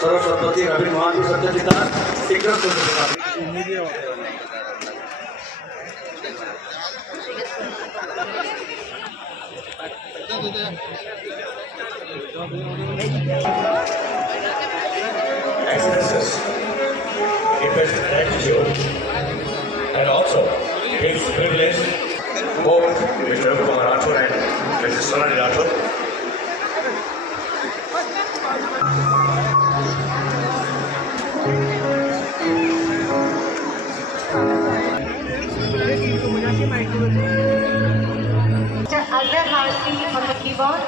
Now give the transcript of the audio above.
सरस्वती रवि महान सत्यपिता Excellences, it was gratitude and also his privilege, both Mr. Kumar Rathod and Mrs. Sonali Rathod. Agarharsi on the keyboard.